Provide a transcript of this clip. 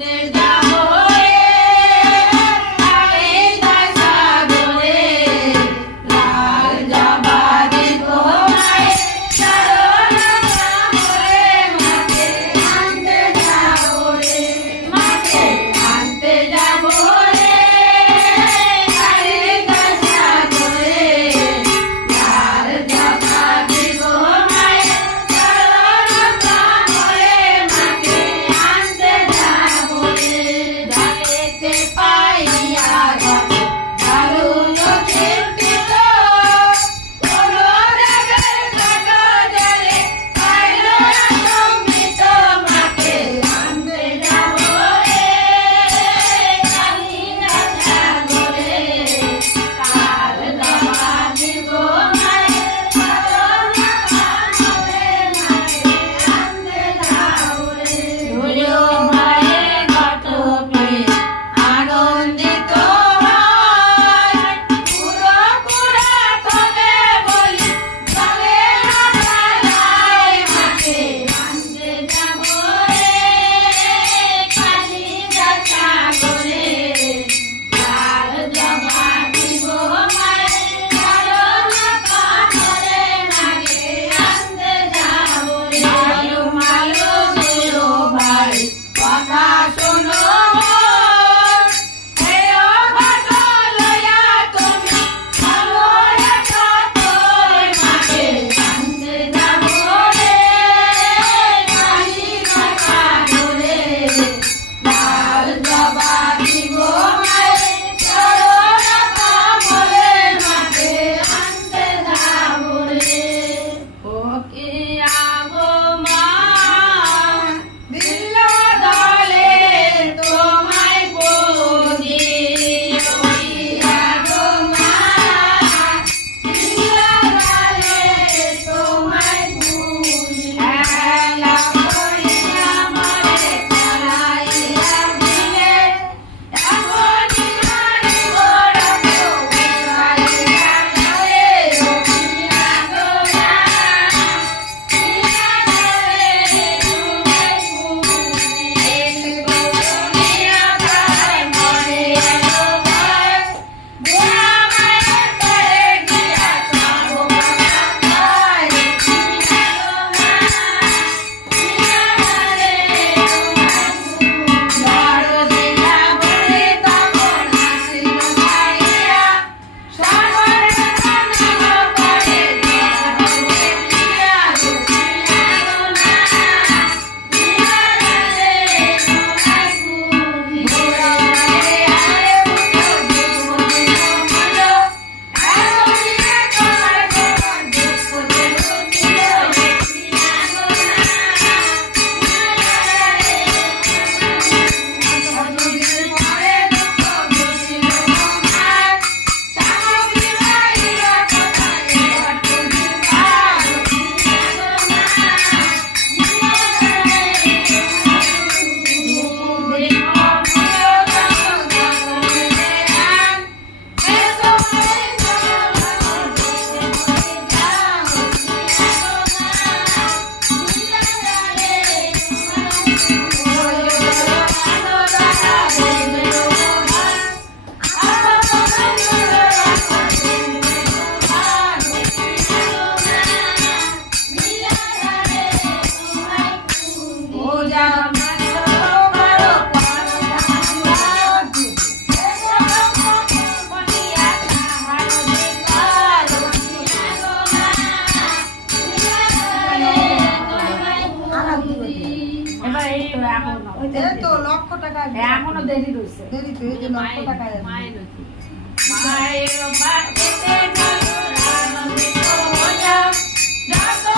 there's that. মায়ের বাড়িতে নাচো রানন্দ হইয়া যা